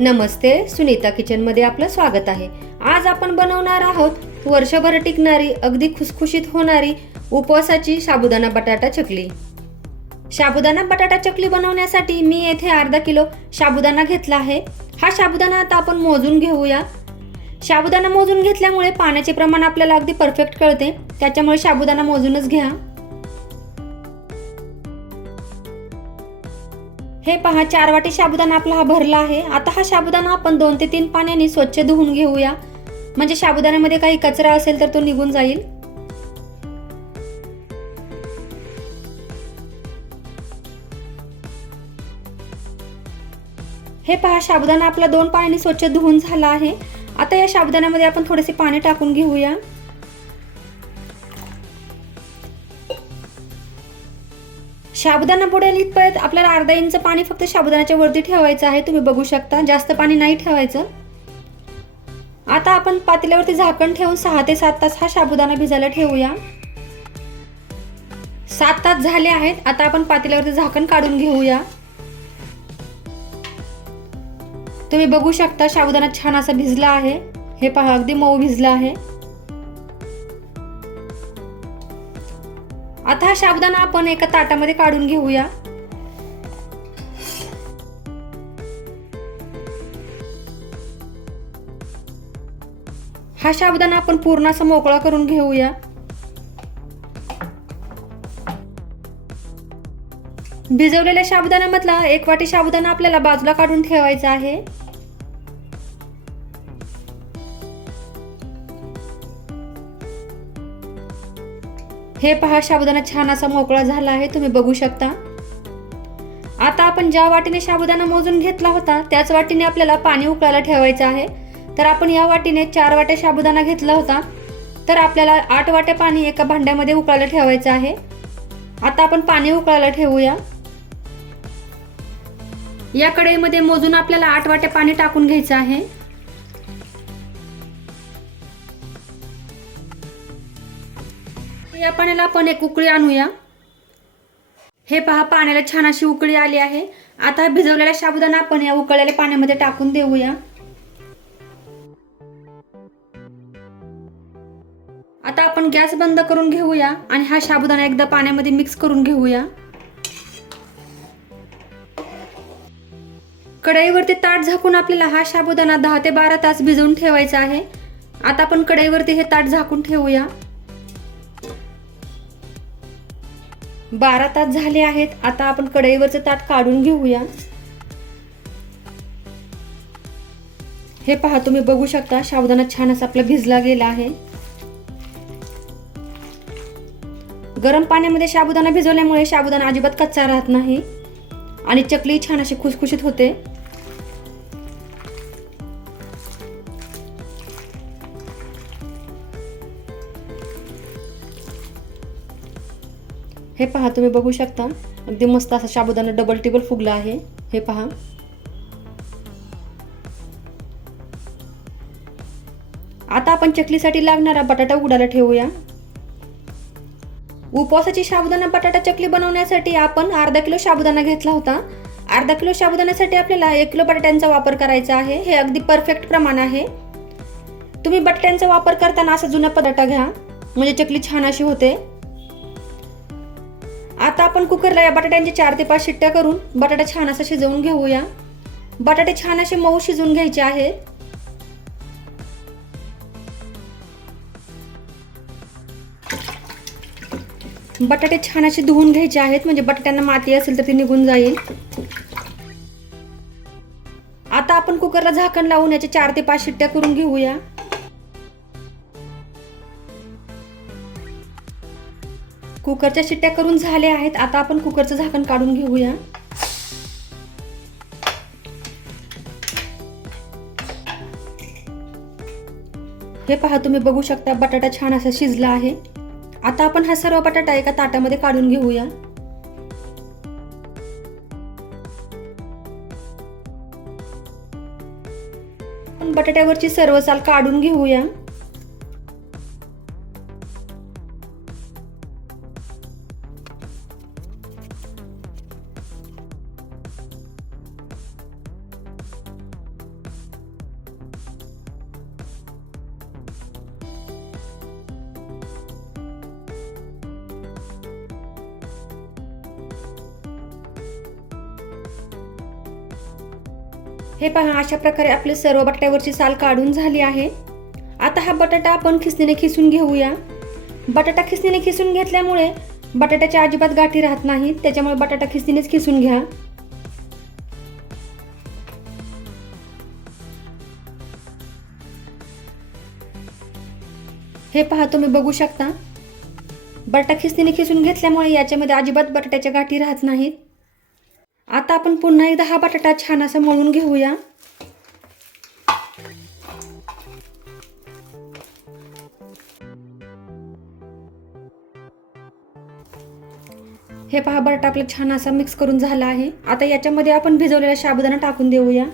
नमस्ते सुनीता किचनमध्ये आपलं स्वागत आहे. आज आपण बनवणार आहोत वर्षभर टिकणारी अगदी खुसखुशीत होणारी उपवासाची साबुदाणा बटाटा चकली. साबुदाणा बटाटा चकली बनवण्यासाठी मी येथे अर्धा किलो साबुदाणा घेतला आहे. हा साबुदाणा आता आपण मोजून घेऊया. साबुदाणा मोजून घेतल्यामुळे पाण्याचे प्रमाण आपल्याला अगदी परफेक्ट कळते. त्याच्यामुळे साबुदाणा मोजूनच घ्या. हे पहा चार वाटी साबुदाणा आपला हा भरला आहे. आता हा साबुदाणा आपण दोन ते तीन पाण्याने स्वच्छ धुवून घेऊया. म्हणजे साबुदाण्यामध्ये काही कचरा असेल तर तो निघून जाईल. हे पहा साबुदाणा आपला दोन पाण्याने स्वच्छ धुवून झाला आहे. आता या साबुदाण्यामध्ये आपण थोडेसे पाणी टाकून घेऊया. साबुदाणा बुडेल इथपर्यंत आपल्याला अर्धा इंच पाणी फक्त साबुदाण्याच्या वरती ठेवायचं आहे. तुम्ही बघू शकता. जास्त पाणी नाही ठेवायचं. आता आपण पातेल्यावरती झाकण ठेवून सहा ते सात तास हा साबुदाणा भिजायला ठेवूया. सात तास झाले आहेत. आता आपण पातेल्यावरती झाकण काढून घेऊया. तुम्ही बघू शकता साबुदाणा छान असा भिजला आहे. हे पहा अगदी मऊ भिजला आहे. आता हा साबुदाणा आपण एका ताटामध्ये काढून घेऊया. हा साबुदाणा आपण पूर्ण असा मोकळा करून घेऊया. भिजवलेल्या साबुदाण्यामधला एक वाटी साबुदाणा आपल्याला बाजूला काढून ठेवायचा आहे. हे पहा साबुदाणा छान असा मोकळा झाला आहे तुम्ही बघू शकता. आता आपण ज्या वाटीने साबुदाणा मोजून घेतला होता त्याच वाटीने आपल्याला पाणी उकळायला ठेवायचं आहे. तर आपण या वाटीने चार वाट्या साबुदाणा घेतला होता. तर आपल्याला आठ वाट्या पाणी एका भांड्यामध्ये उकळायला ठेवायचं आहे. आता आपण पाणी उकळायला ठेवूया. या कढईमध्ये मोजून आपल्याला आठ वाट्या पाणी टाकून घ्यायचं आहे. या पाण्याला आपण एक उकळी आणूया. हे पहा पाण्याला छान अशी उकळी आली आहे. आता भिजवलेला साबुदाणा आपण या उकळलेल्या पाण्यामध्ये टाकून देऊया. आता आपण गॅस बंद करून घेऊया आणि हा साबुदाणा एकदा पाण्यामध्ये मिक्स करून घेऊया. कढईवरती ताट झाकून आपल्याला हा साबुदाणा दहा ते बारा तास भिजवून ठेवायचा आहे. आता आपण कढईवरती हे ताट झाकून ठेवूया. बारा तास झाले आहेत. आता आपण कढईवरचं ताट काढून घेऊया. हे पहा तुम्ही बघू शकता साबुदाणा छान असा आपला भिजला गेला आहे. गरम पाण्यामध्ये साबुदाणा भिजवल्यामुळे साबुदाणा अजिबात कच्चा राहत नाही. आणि चकली छान अशी खुसखुशीत होते. हे पहा तुम्ही बघू शकता. अगदी मस्त असा साबुदाणा डबल टेबल फुगला आहे. हे पहा. आता आपण चकलीसाठी लागणारा बटाटा उडायला ठेवूया. उपवासाची साबुदाणा बटाटा चकली बनवण्यासाठी आपण अर्धा किलो साबुदाणा घेतला होता. अर्धा किलो साबुदाण्यासाठी आपल्याला एक किलो बटाट्यांचा वापर करायचा आहे. हे अगदी परफेक्ट प्रमाण आहे. तुम्ही बटाट्यांचा वापर करताना असा जुना बटाटा घ्या. म्हणजे चकली छान अशी होते. आता आपण कुकरला या बटाट्यांचे चार ते पाच शिट्ट्या करून बटाटा छान असा शिजवून घेऊया. बटाटे छान असे मऊ शिजवून घ्यायचे आहेत. बटाटे छान असे धुवून घ्यायचे आहेत म्हणजे बटाट्यांना माती असेल तर ती निघून जाईल. आता आपण कुकरला झाकण लावून याच्या चार ते पाच शिट्ट्या करून घेऊया. कुकरच्या शिट्ट्या करून झाल्या आहेत. आता आपण कुकरचं झाकण काढून घेऊया. हे पहा तुम्ही बघू शकता बटाटा छान असा शिजला आहे. आता आपण हा सर्व बटाटा एका ताटामध्ये काढून घेऊया. बटाट्यावरची सर्व साल काढून घेऊया. हे पहा अशा प्रकारे आपले सर्व बटाट्यावरची साल काढून झाली आहे. आता हा बटाटा आपण खिसणीने खिसून घेऊया. बटाटा खिसणीने खिसून घेतल्यामुळे बटाट्याच्या अजिबात गाठी राहत नाहीत त्याच्यामुळे बटाटा खिसणीनेच खिसून घ्या. हे पहा तुम्ही बघू शकता. बटाटा खिसणीने खिसून घेतल्यामुळे याच्यामध्ये अजिबात बटाट्याच्या गाठी राहत नाहीत. आता आपण पुन्हा एकदा हा बटाटा छान असा मळून घेऊया. हे पहा बटाटा आपला छान असा मिक्स करून झाला आहे. आता याच्यामध्ये आपण भिजवलेला साबुदाणा टाकून देऊया.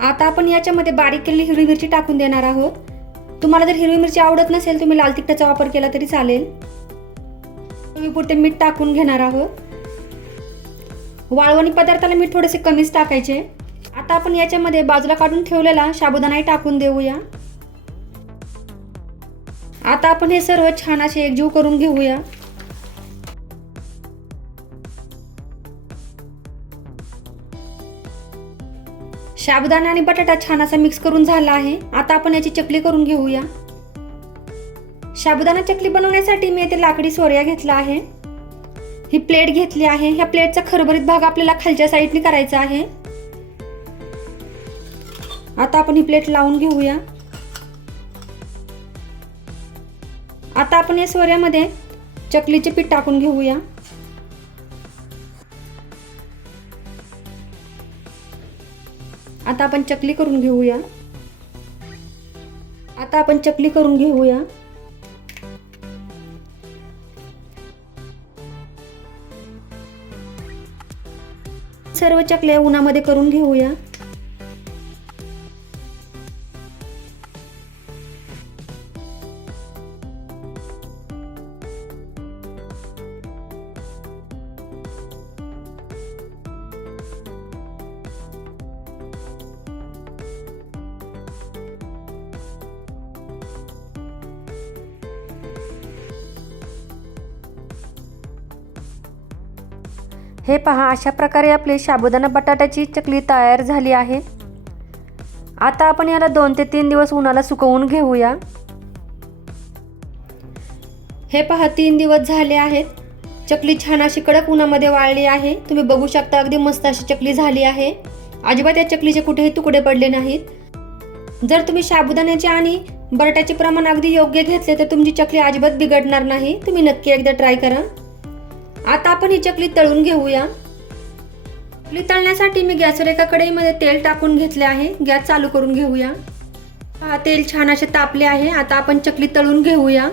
आता आपण याच्यामध्ये बारीक केलेली हिरवी मिरची टाकून देणार आहोत. तुम्हाला जर हिरवी मिरची आवडत नसेल तुम्ही लाल तिखटाचा वापर केला तरी चालेल. तुम्ही पुरते मीठ टाकून घेणार आहोत. वाळवणी पदार्थाला मीठ थोडेसे कमीच टाकायचे. आता आपण याच्यामध्ये बाजूला काढून ठेवलेला साबुदाणाही टाकून देऊया. आता आपण हे सर्व छान असे एकजीव करून घेऊया. साबुदाणा आणि बटाटा छान असा मिक्स करून झाला आहे. आता आपण याची चकली करून घेऊया. साबुदाणा चकली बनवण्यासाठी मी येथे लाकडी सोऱ्या घेतला आहे. ही प्लेट घेतली आहे. ह्या प्लेटचा खरभरीत भाग आपल्याला खालच्या साईडने करायचा आहे. आता आपण ही प्लेट लावून घेऊया. आता आपण या सोऱ्यामध्ये चकलीचे पीठ टाकून घेऊया. आता आपण चकली करून घेऊया. आता आपण चकली करून घेऊया. सर्व चकल्या उन्हामध्ये करून घेऊया. हे पहा अशा प्रकारे आपली साबुदाणा बटाट्याची चकली तयार झाली आहे. आता आपण याला दोन ते तीन दिवस उन्हाला सुकवून घेऊया. हे पहा तीन दिवस झाले आहेत. चकली छान अशी कडक उन्हामध्ये वाळली आहे. तुम्ही बघू शकता अगदी मस्त अशी चकली झाली आहे. अजिबात या चकलीचे कुठेही तुकडे पडले नाहीत. जर तुम्ही साबुदाण्याचे आणि बटाट्याचे प्रमाण अगदी योग्य घेतले तर तुमची चकली अजिबात बिघडणार नाही. तुम्ही नक्की एकदा ट्राय करा. आता आपण ही चकली तळून घेऊया. चकली तळण्यासाठी मी गॅसवर एका कढईमध्ये तेल टाकून घेतले आहे. गॅस चालू करून घेऊया. हा तेल छान असे तापले आहे. आता आपण चकली तळून घेऊया.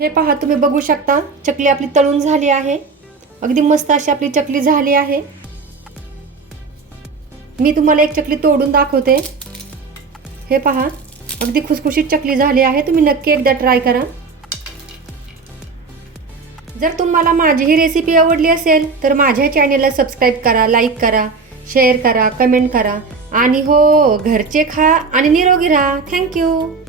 हे पहा तुम्ही बघू शकता चकली आपली तळून झाली आहे. अगदी मस्त अशी आपली चकली झाली आहे. मी तुम्हाला एक चकली तोडून दाखवते. हे पहा अगदी खुसखुशीत चकली झाली आहे. तुम्ही नक्की एकदा ट्राय करा. जर तुम्हाला माझी ही रेसिपी आवडली असेल तर माझ्या चॅनेलला सबस्क्राईब करा लाईक करा शेअर करा कमेंट करा. आणि हो घरचे खा आणि निरोगी राहा. थँक्यू